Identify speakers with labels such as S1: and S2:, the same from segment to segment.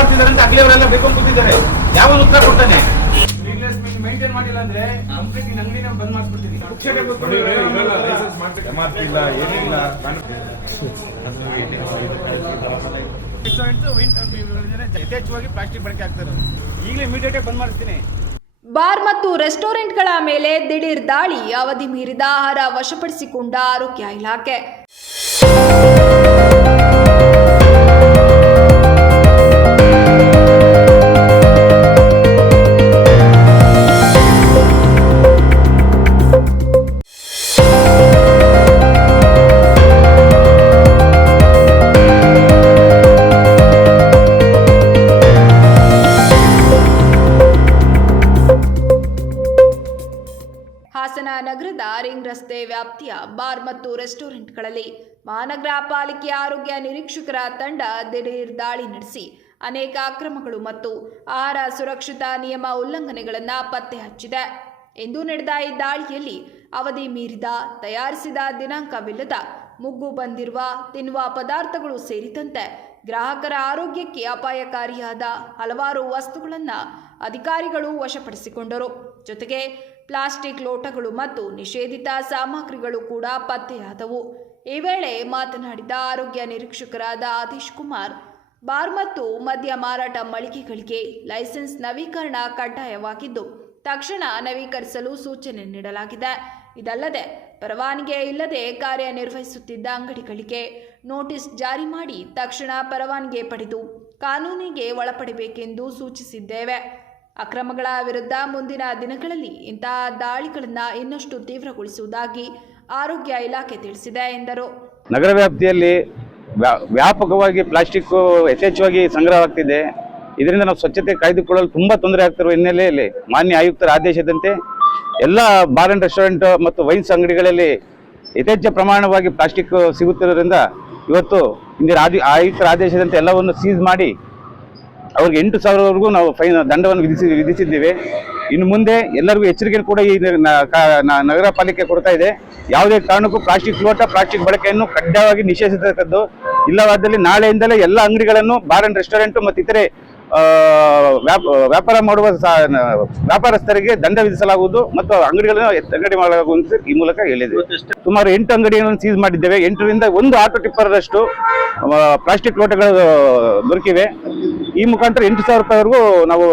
S1: ಮಾಡ್ತಿದ್ದಾರೆ ಅಂತ ಅಗ್ಲಿಯವರೆಲ್ಲ ಬೇಕು ಕೂತಿದ್ದಾರೆ. ಯಾವ ಉತ್ತರ ಕೊಡ್ತಾನೆ? ಮೇಂಟೈನ್ ಮಾಡಿಲ್ಲ ಅಂದ್ರೆ ಕಂಪ್ಲೀಟ್ ನಿನ್ನ ಅಂಗಡಿನ ಬಂದ್ ಮಾಡ್ಬಿಡ್ತೀನಿ
S2: MRP ಇಲ್ಲ ಏನಿಲ್ಲ
S1: ಯಥೇಚ್ಛವಾಗಿ ಪ್ಲಾಸ್ಟಿಕ್ ಬಳಕೆ ಆಗ್ತಾರೆ ಈಗಲೇ ಇಮಿಡಿಯೇಟ್ ಬಂದ್ ಮಾಡಿಸ್ತೀನಿ
S3: ಬಾರ್ ಮತ್ತು ರೆಸ್ಟೋರೆಂಟ್ಗಳ ಮೇಲೆ ದಿಢೀರ್ ದಾಳಿ ಅವಧಿ ಮೀರಿದ ಆಹಾರ ವಶಪಡಿಸಿಕೊಂಡ ಆರೋಗ್ಯ ಇಲಾಖೆ. ರೆಸ್ಟೋರೆಂಟ್ಗಳಲ್ಲಿ ಮಹಾನಗರ ಪಾಲಿಕೆ ಆರೋಗ್ಯ ನಿರೀಕ್ಷಕರ ತಂಡ ದಿಢೀರ್ ದಾಳಿ ನಡೆಸಿ ಅನೇಕ ಅಕ್ರಮಗಳು ಮತ್ತು ಆಹಾರ ಸುರಕ್ಷತಾ ನಿಯಮ ಉಲ್ಲಂಘನೆಗಳನ್ನು ಪತ್ತೆ ಹಚ್ಚಿದೆ. ಎಂದು ನಡೆದ ಈ ದಾಳಿಯಲ್ಲಿ ಅವಧಿ ಮೀರಿದ, ತಯಾರಿಸಿದ ದಿನಾಂಕವಿಲ್ಲದ, ಮುಗ್ಗು ಬಂದಿರುವ, ತಿನ್ನುವ ಪದಾರ್ಥಗಳು ಸೇರಿದಂತೆ ಗ್ರಾಹಕರ ಆರೋಗ್ಯಕ್ಕೆ ಅಪಾಯಕಾರಿಯಾದ ಹಲವಾರು ವಸ್ತುಗಳನ್ನು ಅಧಿಕಾರಿಗಳು ವಶಪಡಿಸಿಕೊಂಡರು. ಜೊತೆಗೆ ಪ್ಲಾಸ್ಟಿಕ್ ಲೋಟಗಳು ಮತ್ತು ನಿಷೇಧಿತ ಸಾಮಗ್ರಿಗಳು ಕೂಡ ಪತ್ತೆಯಾದವು. ಈ ವೇಳೆ ಮಾತನಾಡಿದ ಆರೋಗ್ಯ ನಿರೀಕ್ಷಕರಾದ ಆದೇಶ್ ಕುಮಾರ್, ಬಾರ್ ಮತ್ತು ಮದ್ಯ ಮಾರಾಟ ಮಳಿಗೆಗಳಿಗೆ ಲೈಸೆನ್ಸ್ ನವೀಕರಣ ಕಡ್ಡಾಯವಾಗಿದ್ದು, ತಕ್ಷಣ ನವೀಕರಿಸಲು ಸೂಚನೆ ನೀಡಲಾಗಿದೆ. ಇದಲ್ಲದೆ, ಪರವಾನಗಿ ಇಲ್ಲದೆ ಕಾರ್ಯನಿರ್ವಹಿಸುತ್ತಿದ್ದ ಅಂಗಡಿಗಳಿಗೆ ನೋಟಿಸ್ ಜಾರಿ ಮಾಡಿ ತಕ್ಷಣ ಪರವಾನಗಿ ಪಡೆದು ಕಾನೂನಿಗೆ ಒಳಪಡಬೇಕೆಂದು ಸೂಚಿಸಿದ್ದೇವೆ. ಅಕ್ರಮಗಳ ವಿರುದ್ಧ ಮುಂದಿನ ದಿನಗಳಲ್ಲಿ ಇಂತಹ ದಾಳಿಗಳನ್ನು ಇನ್ನಷ್ಟು ತೀವ್ರಗೊಳಿಸುವುದಾಗಿ ಆರೋಗ್ಯ ಇಲಾಖೆ ತಿಳಿಸಿದೆ ಎಂದರು.
S4: ನಗರ ವ್ಯಾಪ್ತಿಯಲ್ಲಿ ವ್ಯಾ- ವ್ಯಾಪಕವಾಗಿ ಪ್ಲಾಸ್ಟಿಕ್ ಯಥೇಚ್ಛವಾಗಿ ಸಂಗ್ರಹವಾಗ್ತಿದೆ. ಇದರಿಂದ ನಾವು ಸ್ವಚ್ಛತೆ ಕಾಯ್ದುಕೊಳ್ಳಲು ತುಂಬಾ ತೊಂದರೆ ಆಗ್ತಿರುವ ಹಿನ್ನೆಲೆಯಲ್ಲಿ ಮಾನ್ಯ ಆಯುಕ್ತರ ಆದೇಶದಂತೆ ಎಲ್ಲ ಬಾರ್ ಅಂಡ್ ರೆಸ್ಟೋರೆಂಟ್ ಮತ್ತು ವೈನ್ಸ್ ಅಂಗಡಿಗಳಲ್ಲಿ ಯಥೇಚ್ಛ ಪ್ರಮಾಣವಾಗಿ ಪ್ಲಾಸ್ಟಿಕ್ ಸಿಗುತ್ತಿರೋದ್ರಿಂದ ಇವತ್ತು ಇಂದಿನ ಆದಿ, ಆಯುಕ್ತರ ಆದೇಶದಂತೆ ಎಲ್ಲವನ್ನು ಸೀಸ್ ಮಾಡಿ ಅವ್ರಿಗೆ ಎಂಟು ಸಾವಿರವರೆಗೂ ನಾವು ಫೈನ್ ದಂಡವನ್ನು ವಿಧಿಸಿ ವಿಧಿಸಿದ್ದೇವೆ. ಇನ್ನು ಮುಂದೆ ಎಲ್ಲರಿಗೂ ಎಚ್ಚರಿಕೆ ಕೂಡ ಈ ನಗರ ಪಾಲಿಕೆ ಕೊಡ್ತಾ ಇದೆ. ಯಾವುದೇ ಕಾರಣಕ್ಕೂ ಪ್ಲಾಸ್ಟಿಕ್ ಲೋಟ, ಪ್ಲಾಸ್ಟಿಕ್ ಬಳಕೆಯನ್ನು ಕಡ್ಡಾಯವಾಗಿ ನಿಷೇಧಿಸತಕ್ಕದ್ದು ಇಲ್ಲವಾದಲ್ಲಿ ನಾಳೆಯಿಂದಲೇ ಎಲ್ಲ ಅಂಗಡಿಗಳನ್ನು, ಬಾರ್ ಅಂಡ್ ರೆಸ್ಟೋರೆಂಟ್ ಮತ್ತು ಇತರೆ ವ್ಯಾಪ- ವ್ಯಾಪಾರ ಮಾಡುವ ವ್ಯಾಪಾರಸ್ಥರಿಗೆ ದಂಡ ವಿಧಿಸಲಾಗುವುದು ಮತ್ತು ಅಂಗಡಿಗಳನ್ನು ಎತ್ತಂಗಡಿ ಮಾಡಲಾಗುವುದು ಈ ಮೂಲಕ ಹೇಳಿದೆ. ಸುಮಾರು ಎಂಟು ಅಂಗಡಿಗಳನ್ನು ಸೀಸ್ ಮಾಡಿದ್ದೇವೆ. ಎಂಟರಿಂದ ಒಂದು ಆಟೋ ಟಿಪ್ಪರಷ್ಟು ಪ್ಲಾಸ್ಟಿಕ್ ಲೋಟಗಳು ದೊರಕಿವೆ. ಈ ಮುಖಾಂತರ ಎಂಟು ಸಾವಿರ ರೂಪಾಯಿವರೆಗೂ ನಾವು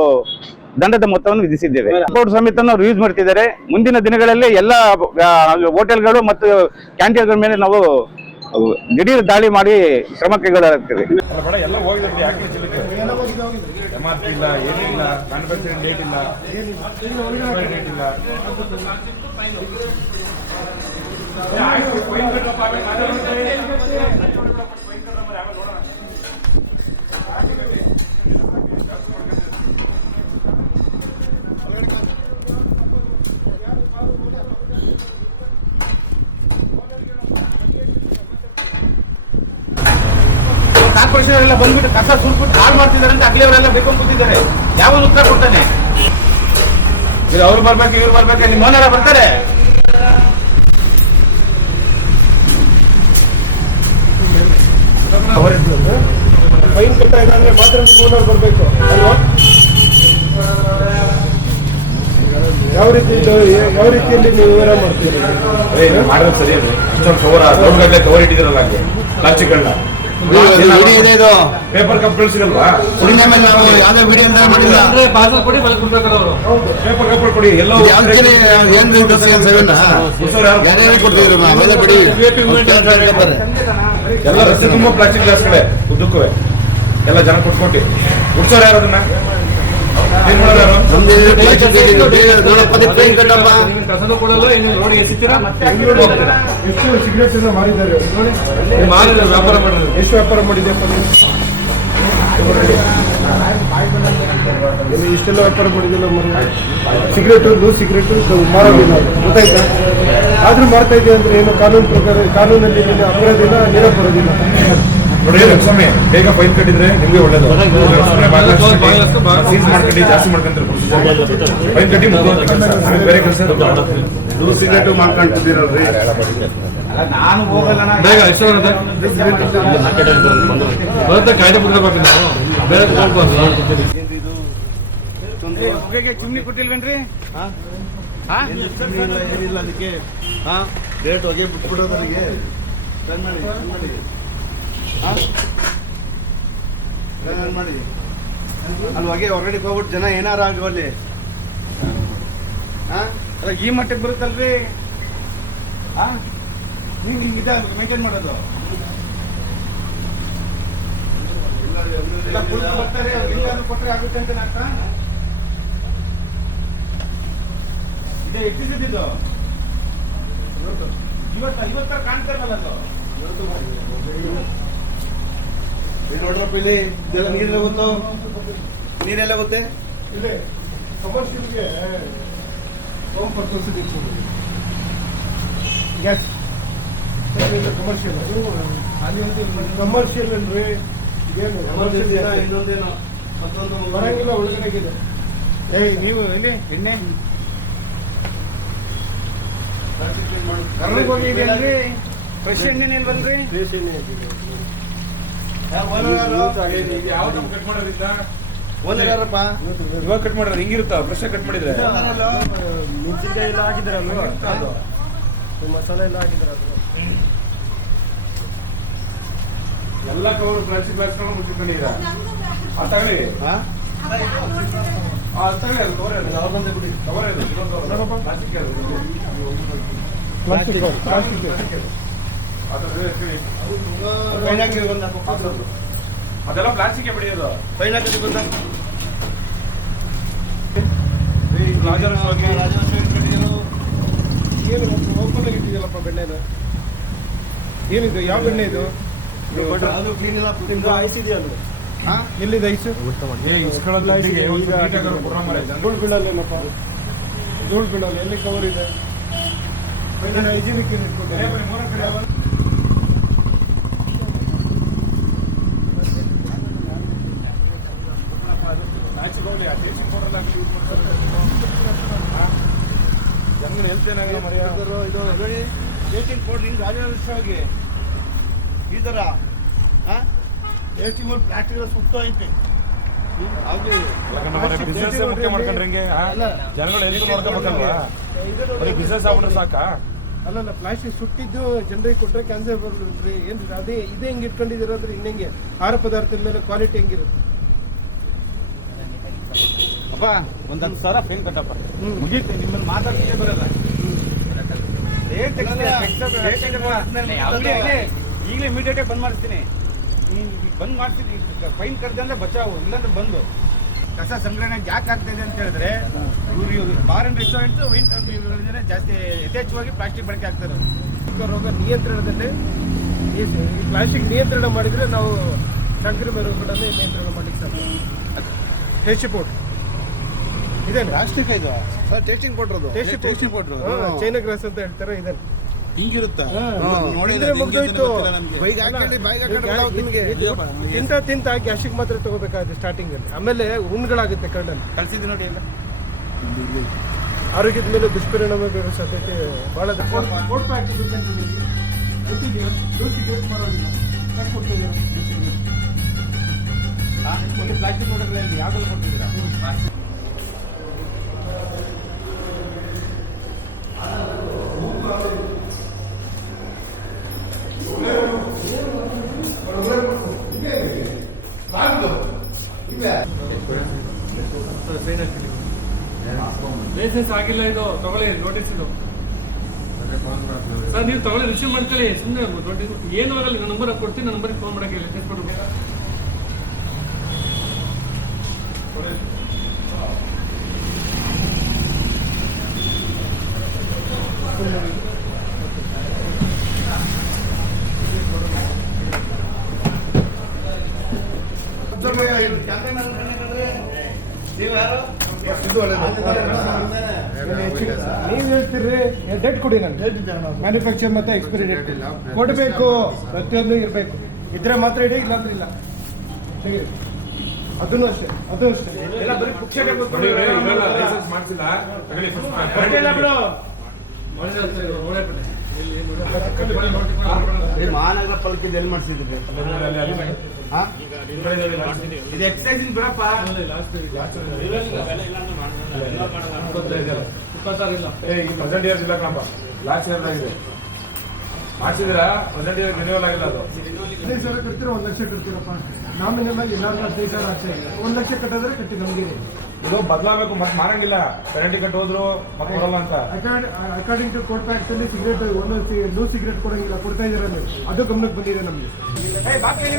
S4: ದಂಡದ ಮೊತ್ತವನ್ನು ವಿಧಿಸಿದ್ದೇವೆ. ಕೋರ್ಟ್ ಸಮೇತ ನಾವು ಯೂಸ್ ಮಾಡ್ತಿದ್ದಾರೆ. ಮುಂದಿನ ದಿನಗಳಲ್ಲಿ ಎಲ್ಲ ಹೋಟೆಲ್ಗಳು ಮತ್ತು ಕ್ಯಾಂಟೀನ್ಗಳ ಮೇಲೆ ನಾವು ದಿಢೀರ್ ದಾಳಿ ಮಾಡಿ ಕ್ರಮ ಕೈಗೊಳ್ಳಲಾಗ್ತದೆ.
S2: ಇಲ್ಲ.
S1: ಕಾರ್ಪೊರೇಷನ್ ಅವರೆಲ್ಲ ಬಂದ್ಬಿಟ್ಟು ಕಸ ಸುರ್ಬಿಟ್ಟು ಹಾಳು ಮಾಡ್ತಿದ್ದಾರೆ ಅಂತ ಅಗ್ಲಿ ಅವರೆಲ್ಲ ಬೇಕು ಕೂತಿದ್ದಾರೆ. ಯಾವ ಉತ್ತರ ಕೊಡ್ತಾನೆ? ಇದು ಅವ್ರು ಬರ್ಬೇಕು ಇವ್ರು ಬರ್ಬೇಕು ನಿಮ್ಮ ಓನರ ಬರ್ತಾರೆ.
S5: ಫೈನ್ ಕಟ್ತಾ ಇದೆ ಅಂದ್ರೆ ಮಾತ್ರ ಓನರ್ ಬರಬೇಕು. ಅಲ್ವಾ? ಯಾವ ರೀತಿ ಯಾವ ರೀತಿಯಲ್ಲಿ ನೀವು ವಿವರ ಮಾಡ್ತೀರಿ?
S2: ಮಾಡೋದು ಸರಿ ಅಷ್ಟೊಂದು ಕವರ್ ದೊಡ್ಡ ಕವರ್ ಇಟ್ಟಿದ್ದೀರಲ್ಲ ಹಂಗೆ. ಪ್ಲಾಸ್ಟಿಕ್ಗಳನ್ನ ಪೇಪರ್ ಕಪ್ ಕಳಿಸಿರಲ್ವಾ
S6: ಯಾವ್ದೇ ವಿಡಿಯೋ ಮಾಡಿಲ್ಲ.
S2: ಪೇಪರ್ ಕಪ್ ಕೊಡಿ ಎಲ್ಲೋ
S6: ಏನ್? ಯಾರ್ಯಾರು ಕೊಡ್ತಿದ್ರು ಅವೆಲ್ಲ ಬಿಡಿ.
S2: ಎಲ್ಲ ರಸ್ತೆ ತುಂಬಾ ಪ್ಲಾಸ್ಟಿಕ್ ಗ್ಲಾಸ್ಗಳೇ ಉದ್ದಕ್ಕೂ ಎಲ್ಲ ಜನ ಕೊಟ್ಕೊಟ್ಟು ಉಡ್ಸೋರು ಯಾರು ಅದನ್ನ?
S5: ಸಿಗರೇಟ್ ಎಲ್ಲ ಮಾರಿದ್ದಾರೆ
S2: ವ್ಯಾಪಾರ
S5: ಎಷ್ಟು ವ್ಯಾಪಾರ ಇಲ್ಲಿ ಇಷ್ಟೆಲ್ಲ ವ್ಯಾಪಾರ ಮಾಡಿದಿಲ್ಲ ಸಿಗರೇಟು ಲೂಸ್ ಸಿಗರೇಟು ಮಾರೋದಿಲ್ಲ. ಗೊತ್ತಾಯ್ತಾ ಆದ್ರೂ ಮಾಡ್ತಾ ಇದೆಯಾ ಅಂದ್ರೆ ಏನು ಕಾನೂನು ಪ್ರಕಾರ ಕಾನೂನಲ್ಲಿ ನೀನು ನೀರ ನಿರಪರಾಧಿನ
S2: ನೋಡಿ ಲಕ್ಷ್ಮಿ ಬೇಗ ಫೈಲ್ ಕಟ್ಟಿದ್ರೆ ನಿಮಗೆ ಒಳ್ಳೇದು. ಸೀಸ್ ಮಾಡ್ಕೊಂಡು ಜಾಸ್ತಿ ಮಾಡ್ಕೊಂತಾರೆ ಫೈಲ್ ಕಟ್ಟಿ ಬೇರೆ ಕೆಲಸ
S6: ಲೂಸ್ ಸಿಗರೇಟು ಮಾಡ್ಕೊಂತಿದ್ದೀರಲ್ರಿ?
S1: ನಾನು ಹೋಗಲ್ಲ
S7: ಬೇಗ ಎಷ್ಟು ಬರುತ್ತೆ ಕಾಯ್ದೆ ಬಿಡ್ಕೋಬೇಕು ನಾವು.
S4: ಹೊಗೆಗೆ ಚಿಮ್ನಿ ಕೊಟ್ಟಿಲ್ವೇನ್ರಿ? ಹಾ?
S8: ಏನಿಲ್ಲ ಅದಕ್ಕೆ. ಹಾ? ಡೇಟ್ ಹೊಗೆ ಬಿಟ್ಬಿಡೋದರಿಗೆ ರನ್ ಮಾಡಿ ಅಲ್ಲಿ ಹೊಗೆ ಹೊರಗಡೆ ಹೋಗ್ಬಿಟ್ಟು ಜನ ಏನಾರ ಆಗಲಿ
S4: ಅಲ್ಲ, ಈ ಮಟ್ಟಕ್ಕೆ ಬರುತ್ತಲ್ರಿ? ಹಿಂಗ್ ಹಿಂಗ್ ಇದೆ ಮೇಂಟೈನ್ ಮಾಡೋದು. ಇಲ್ಲ ಕುಡ್ದು ಬರ್ತಾರೆ ಹೆಂಗಾದ್ರು ಕೊಟ್ರೆ ಆಗುತ್ತೆ ಅಂತ ಅರ್ಥ ಇದೆ ಎಷ್ಟು ಇವತ್ತು ಇವತ್ತ, ಇವತ್ತರ ಕಾಣ್ತಾ ಇರಲ್ಲ ಅದು.
S8: ಇಲ್ಲಿ ನೋಡ್ರಪ್ಪ ಇಲ್ಲಿ ಇದೆಲ್ಲ ನೀರೆಲ್ಲ ಗೊತ್ತು ನೀರೆಲ್ಲ ಗೊತ್ತೆ
S5: ಇಲ್ಲಿ ಕಮರ್ಷಿಯಲ್ಗೆ ಹೋಮ್ ಪರ್ಪಸ್ ಇರ್ಬೋದು ಗ್ಯಾಸ್ ಕಮರ್ಷಿಯಲ್ ಕಮರ್ಷಿಯಲ್. ಅಂದ್ರೆ ಏನು?
S8: ಇನ್ನೊಂದೇನೋ? ಮತ್ತೊಂದು
S5: ಬರಂಗಿಲ್ಲ ಒಳಗಡೆಗಿದೆ.
S4: ಏಯ್ ನೀವು ಇಲ್ಲಿ ಎಣ್ಣೆ. ಕರ್ನಾಟಕ ಹೋಗಿ ಅಲ್ರಿ ಫ್ರೆಶ್ ಎಣ್ಣೆ ಇಲ್ವಲ್ರಿ
S2: ಯಾವ್ದು ಕಟ್ ಮಾಡೋದ್ರಿಂದ?
S8: ಓನರ್ ಯಾರಪ್ಪ
S2: ಇವಾಗ ಕಟ್ ಮಾಡಿದ್ರೆ ಹಿಂಗಿರುತ್ತಾ? ಫ್ರೆಶ್ ಕಟ್ ಮಾಡಿದ್ರೆ?
S5: ಮೆಣಸಿನ್ಕಾಯಿ ಎಲ್ಲ ಹಾಕಿದ್ರಲ್ವ? ಅದು? ಮಸಾಲೆ ಎಲ್ಲ ಹಾಕಿದ್ರಲ್ವ?
S2: ಎಲ್ಲ ಕವರ್ ಪ್ಲಾಸ್ಟಿಕ್ ಗ್ಲಾಸ್ ಮುಚ್ಚಿಕೊಂಡಿದ್ದೀರಾ ಆ ತಗೊಳ್ಳಿ. ಆ ತಗೊಳ್ಳಿ ಅದು ಕವರ್ ಅದು
S8: ಯಾವ ಬಂದೆ ಬಿಡಿ.
S2: ಕವರ್ ಪ್ಲಾಸ್ಟಿಕ್
S5: ಪ್ಲಾಸ್ಟಿಕ್ ಪ್ಲಾಸ್ಟಿಕ್
S2: ಅದೆಲ್ಲ ಪ್ಲಾಸ್ಟಿಕ್ ಬಿಡಿಯೋದು
S5: ಏನು ಓಪನ್ ಆಗಿ ಇಟ್ಟಿದೆಯಲ್ಲಪ್ಪ ಬೆಣ್ಣೆನ ಏನಿದು ಯಾವ ಬೆಣ್ಣೆ ಇದು?
S8: ಅದು
S5: ಐಸ್ ಇದೆಯಲ್ಲ
S8: ಹಾ
S5: ಎಲ್ಲಿದೆ ಐಸು
S2: ಏ ಇಸ್ಕೊಳ್ಳೋ ದುಡ್ಡಿಗೆ ಒಂದು ನೀಟಾಗಿ ಕೊಡೋ ಮಾರ್ರೆ.
S5: ಧೂಳು ಬೀಳಲ್ಲೇನಪ್ಪ ಧೂಳು ಬೀಳಲ್ಲ ಎಲ್ಲಿ ಕವರ್ ಇದೆ ಹೈಜಿನಿಕ್
S2: ಏ, ಬನ್ನಿ, ಮೂರನೇ ಕಡೆ ಬನ್ನಿ. ಆಚೆಗೆ ಹೋಗ್ಲಿ, ಆ ಟೇಸ್ಟಿಂಗ್ ಪೌಡರ್ ಎಲ್ಲ ಹಾಕಿ use ಮಾಡ್ತಾರೆ. ಹಾ? ಜನಗಳು ಹೆಲ್ತ್ ಏನಾಗಲ್ಲ ಮರ್ಯ
S8: ಇದು ನೋಡಿ ಏಟಿಂಗ್ ಫೋರ್ ನಿಂಗೆ ರಾಜರಾಜೇಶ್ವರಿಗೆ ಈ ಥರ ಹಾಂ ಏಟಿಂಗ್ ಫೋರ್ ಪ್ಲಾಸ್ಟಿಕ್ ಎಲ್ಲ ಸುಟ್ಟೋಯ್ತು ಹಾಗೆ?
S2: ಜನಗಳು ಹೆಲ್ತ್ ನೋಡ್ಕೋಬೇಕಲ್ವಾ? ಬರೀ ಬಿಸ್ನೆಸ್ ಆಗ್ಬಿಟ್ರೆ ಸಾಕಾ?
S5: ಅಲ್ಲಲ್ಲ ಪ್ಲಾಸ್ಟಿಕ್ ಸುಟ್ಟಿದ್ದು ಜನರಿಗೆ ಕೊಟ್ಟರೆ ಕ್ಯಾನ್ಸರ್ ಬರುತ್ತೆ ಏನ್ರಿ ಅದೇ ಇದೇ ಹೆಂಗೆ ಇಟ್ಕೊಂಡಿದ್ದೀರ ಅಂದ್ರೆ ಇನ್ನೆಂಗೆ. ಆಹಾರ ಪದಾರ್ಥದ ಮೇಲೆ ಕ್ವಾಲಿಟಿ ಹೆಂಗಿರುತ್ತೆ?
S4: ಅಪ್ಪ ಒಂದ್ ಹತ್ತು ಸಾವಿರ ಫೇನ್ ಕಟ್ಟಪ್ಪ. ಮುಗೀತು ನಿಮ್ಮನ್ನ ಮಾತಾಡ್ತೀನಿ ಬರಲ್ಲ ಈಗಲೇ ಇಮಿಡಿಯೇಟ್ ಬಂದ್ ಮಾಡಿಸ್ತೀನಿ. ನೀನು ಈಗ ಬಂದ್ ಮಾಡಿಸ್ತೀನಿ ಫೈನ್ ಕರ್ದೆ ಅಂದ್ರೆ ಬಚಾವು ಇಲ್ಲಾಂದ್ರೆ ಬಂದು. ಕಸ ಸಂಗ್ರಹಣೆ ಯಾಕೆ ಆಗ್ತಿದೆ ಅಂತ ಹೇಳಿದ್ರೆ ಇವ್ರು ಇವ್ರು ಬಾರ್ ಅಂಡ್ ರೆಸ್ಟೋರೆಂಟ್ ವೈನ್ ಕಂಪ್ನಿಗಳಿಂದ ಜಾಸ್ತಿ ಯಥೇಚ್ಛವಾಗಿ ಪ್ಲಾಸ್ಟಿಕ್ ಬಳಕೆ ಆಗ್ತಾರೆ
S5: ಈ ರೋಗ ನಿಯಂತ್ರಣದಲ್ಲಿ ಈ ಪ್ಲಾಸ್ಟಿಕ್ ನಿಯಂತ್ರಣ ಮಾಡಿದ್ರೆ ನಾವು ಸಂಕ್ರಮ ರೋಗಗಳನ್ನು ನಿಯಂತ್ರಣ ಮಾಡ್ಲಿಕ್ಕೆ ಸಾಧ್ಯ. ಟೇಸ್ಟಿ ಪೌಡ್ ಇದೆ?
S8: ಪ್ಲಾಸ್ಟಿಕ್ ಇದು sir tasting tasting
S5: China grass ಅಂತ ಹೇಳ್ತಾರೆ ಇದೆ
S8: ಹಿಂಗಿರುತ್ತಾ?
S5: ನೋಡಿದ್ರೆ ಮುಗ್ದೋಯ್ತು.
S8: ನಿಮಗೆ.
S5: ತಿಂತ ತಿಂತ ಗ್ಯಾಸ್ಟಿಕ್ ಮಾತ್ರ ತಗೋಬೇಕಾದ್ರೆ ಸ್ಟಾರ್ಟಿಂಗ್ ಅಲ್ಲಿ. ಆಮೇಲೆ ಹುಣ್ಗಳಾಗುತ್ತೆ ಕಣ್ಣಲ್ಲಿ.
S4: ಕಳ್ಸಿದ್ದು ನೋಡಿ ಎಲ್ಲ.
S5: ಆರೋಗ್ಯದ ಮೇಲೆ ದುಷ್ಪರಿಣಾಮ ಬೀರೋ ಸಾಧ್ಯತೆ ಬಹಳ ಪ್ಲಾಸ್ಟಿಕ್ ಗೊತ್ತಿದೆಯಾ ಸಿಗರೇಟ್
S7: ಲೈಸೆನ್ಸ್ ಆಗಿಲ್ಲ ಇದು ತಗೊಳ್ಳಿ ನೋಟಿಸ್ ಇದು. ಸರ್ ನೀವು ತಗೊಳ್ಳಿ ರಿಸೀವ್ ಮಾಡ್ಕೊಳ್ಳಿ. ಸುಮ್ಮನೆ ನೋಟಿಸ್ ಏನು ಆಗಲ್ಲ ನನ್ನ ನಂಬರ್ ಕೊಡ್ತೀನಿ ನನ್ನ ನಂಬರ್ಗೆ ಫೋನ್ ಮಾಡಕ್ಕೆ ಲೈಸೆನ್ಸ್ ಕೊಡ್ಬೇಕು
S8: ನೀವು ಯಾರು?
S5: ನೀವು ಹೇಳ್ತೀರಿ ಡೇಟ್ ಕೊಡಿ ನಾನು ಮ್ಯಾನುಫ್ಯಾಕ್ಚರ್ ಮತ್ತೆ ಎಕ್ಸ್ಪೈರಿ ಡೇಟ್ ಇಲ್ಲ ಕೊಡಬೇಕು ಪ್ರತಿಯೊಂದು ಇರಬೇಕು ಇದ್ರೆ ಮಾತ್ರ ಇಡಿ ಇಲ್ಲಾಂದ್ರೆ ಇಲ್ಲ. ಅದನ್ನು ಅಷ್ಟೇ ಅದು ಅಷ್ಟೇ
S4: ಎಲ್ಲ ಬರೀ ಬಿಡು
S8: ಮಹಾನಗರ ಪಾಲಿಕೆ ಎಲ್ಲಿ ಮಾಡಿಸಿದ್ರಿ
S4: ಇದು ಎಕ್ಸೈಸ್ ಬಿಡಪ್ಪ.
S2: ಪ್ರೆಸೆಂಟ್ ಇಯರ್ ಇಲ್ಲ ಕಣಪ್ಪ. ಲಾಸ್ಟ್ ಇಯರ್ ಆಗಿದೆ. ಮಾಡಿಸಿದ್ರ ಒಂದೇ ರಿನ್ಯೂವಲ್ ಆಗಿಲ್ಲ ಅದು
S5: ಹದಿನೈದು ಸಾವಿರ ಕಟ್ತೀರ ಒಂದು ಲಕ್ಷ ಕಟ್ತೀರಪ್ಪ ನಾಮಿನಲ್ ಆಗಿ ಎಲ್ಲಾರ್ಗೂ ಹದಿನೈದು ಸಾವಿರ ಆಸೆ ಒಂದು ಲಕ್ಷ ಕಟ್ಟಿದ್ರೆ ಕಟ್ಟಿ ನಮಗೆ
S2: ಇದು ಬದಲಾಗಬೇಕು ಮತ್ತೆ ಮಾರಂಗಿಲ್ಲ ಪೆನಾಲ್ಟಿ ಕಟ್ ಹೋದ್ರು ಮತ್ತೆ ಕೊಡಲ್ಲ ಅಂತ
S5: ಅಕಾರ್ಡಿಂಗ್ ಟು ಕೋರ್ಟ್ ಆಕ್ಟ್ ಅಲ್ಲಿ ಸಿಗರೇಟ್ ಒಂದು ನೋ ಸಿಗರೇಟ್ ಕೊಡಂಗಿಲ್ಲ ಕೊಡ್ತಾ ಇದಾರೆ ಅಲ್ಲಿ. ಅದು ಗಮನಕ್ಕೆ ಬಂದಿದೆ ನಮಗೆ
S4: ಏ ಬಾಕಿ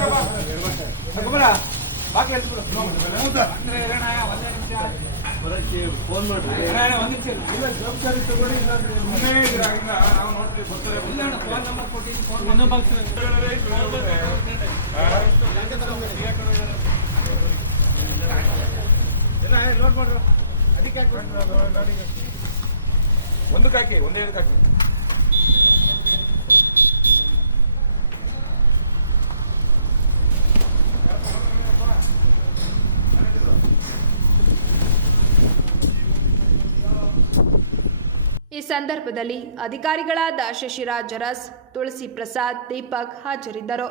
S4: ಬಾಕಿ ಒಂದೇ
S8: ಫೋನ್
S5: ಜವಾಬ್ದಾರಿ ತಗೊಳ್ಳಿ
S2: ನಾವು ನೋಡ್ತೀವಿ ಬರ್ತಾರೆ.
S4: ಅದಕ್ಕೆ ಹಾಕಿ
S2: ಒಂದಕ್ಕೆ ಹಾಕಿ ಒಂದೇ ಇದಕ್ಕೆ ಹಾಕಿ
S3: ಈ ಸಂದರ್ಭದಲ್ಲಿ ಅಧಿಕಾರಿಗಳಾದ ಶಶಿರಾಜ್ ಅರಸ್ ತುಳಸಿ ಪ್ರಸಾದ್ ದೀಪಕ್ ಹಾಜರಿದ್ದರು.